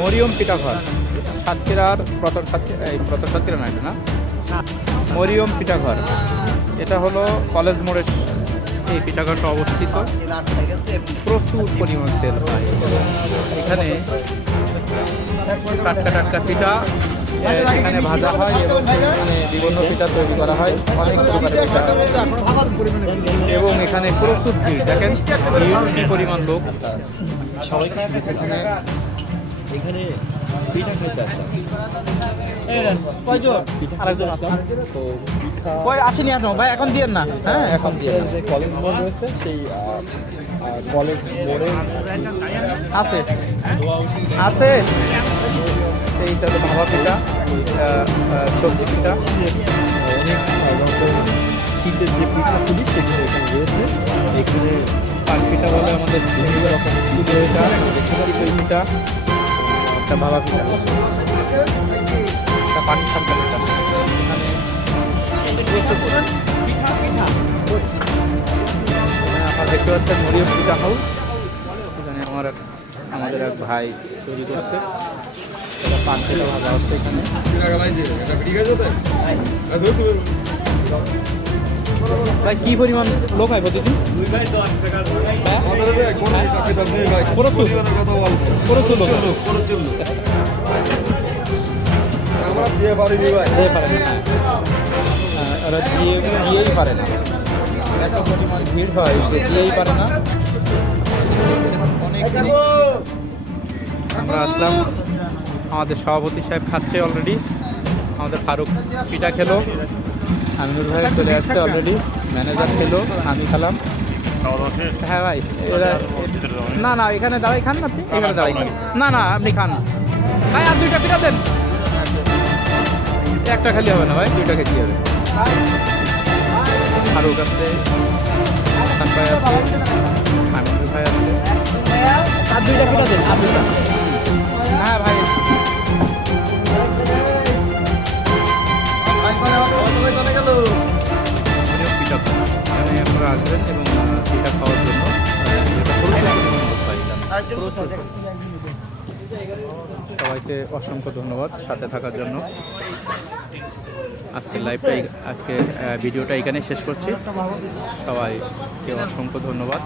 মরিয়ম পিঠাঘর, সাতক্ষীরার প্রতর সাতক্ষীরা না, এটা না, মরিয়ম পিঠাঘর। এটা হলো কলেজ মোড়ের এই পিঠাঘরটা অবস্থিত। প্রচুর পরিমাণ সেল হয় এবং এখানে টাটকা টাটকা পিঠা এখানে ভাজা হয় এবং এখানে বিভিন্ন পিঠা তৈরি করা হয়, অনেক প্রকারের পিঠা। এবং এখানে প্রচুর ভিড়, দেখেন কি পরিমাণ লোক এখানে পিঠা খেতে আসে। আসেনি এখনো ভাই, এখন দিয়ে না। হ্যাঁ, এখন দিয়ে যে কলেজ মোড় রয়েছে সেই কলেজ মোড়ে আছে আছে এইটা তো ভাবা পিঠা, সবজি পিঠা, অনেক শীতের যে পিঠাগুলি সেগুলো এখানে রয়েছে। এখানে পান পিঠা বলে আমাদের বিভিন্ন রকম পিঠা, চিতই পিঠা, একটা ভাবা পিঠা, একটা পানি সাপটা পিঠা। এখানে প্রচুর আপনারা দেখতে পাচ্ছেন মরিয়ম পিঠা হাউস। এখানে আমাদের এক ভাই তৈরি করছে, এটা পান পিঠা ভাজা হচ্ছে এখানে। ভাই কি পরিমাণ লোক হয় প্রতিদিন? ওরা দিয়েই পারে না, এত পরিমাণ ভিড় হয় যে দিয়েই পারে না। অনেক আমরা আসলাম, আমাদের সভাপতি সাহেব খাচ্ছে অলরেডি, আমাদের ফারুক পিঠা খেলো, আমিনুর ভাই চলে আসছে অলরেডি, ম্যানেজার খেলো, আমি খেলাম। হ্যাঁ ভাই, এরা না না এখানে দাঁড়াই খান, আপনি এখানে দাঁড়াই খান, না না আপনি খান ভাই, আর দুইটা পিঠা দেন। একটা খালি হবে না ভাই, দুইটা খেতে হবে। ফারুক আছে, হাসান ভাই আছে, আমিনুর ভাই আছে, আর দুইটা পিঠা দেন, আর দুইটা। হ্যাঁ ভাই, পিঠা এখানে আপনারা আসবেন এবং পিঠা খাওয়ার জন্য সবাইকে অসংখ্য ধন্যবাদ সাথে থাকার জন্য। আজকের ভিডিওটা এখানে শেষ করছি। সবাইকে অসংখ্য ধন্যবাদ।